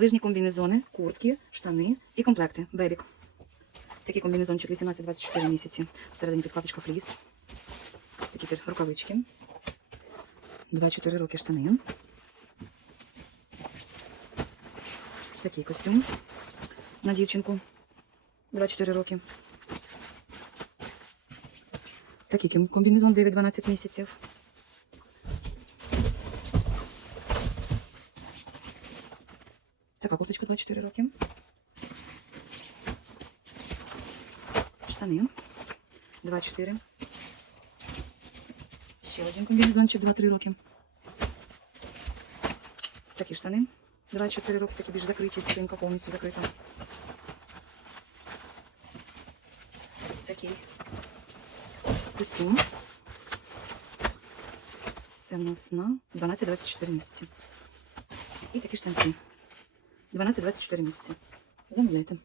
лижні комбінезони, куртки, штани і комплекти. Бебік. Такий комбінезончик 18-24 місяці. Всередині підкладочка фліс. Такі тепер рукавички. 2-4 роки штани. Такий костюм на дівчинку. 2-4 роки. Такий комбінезон 9-12 місяців. Така курточка 24 роки. Штани. 2-4. Ще один комбінезончик 2-3 роки. Такі штани. 2-4 роки, такі більш закриті, спинка повністю закрита. Такий костюм. Це в нас на 12-24 місяці. І такі штанці. 12-24 місяці. Замовляйте.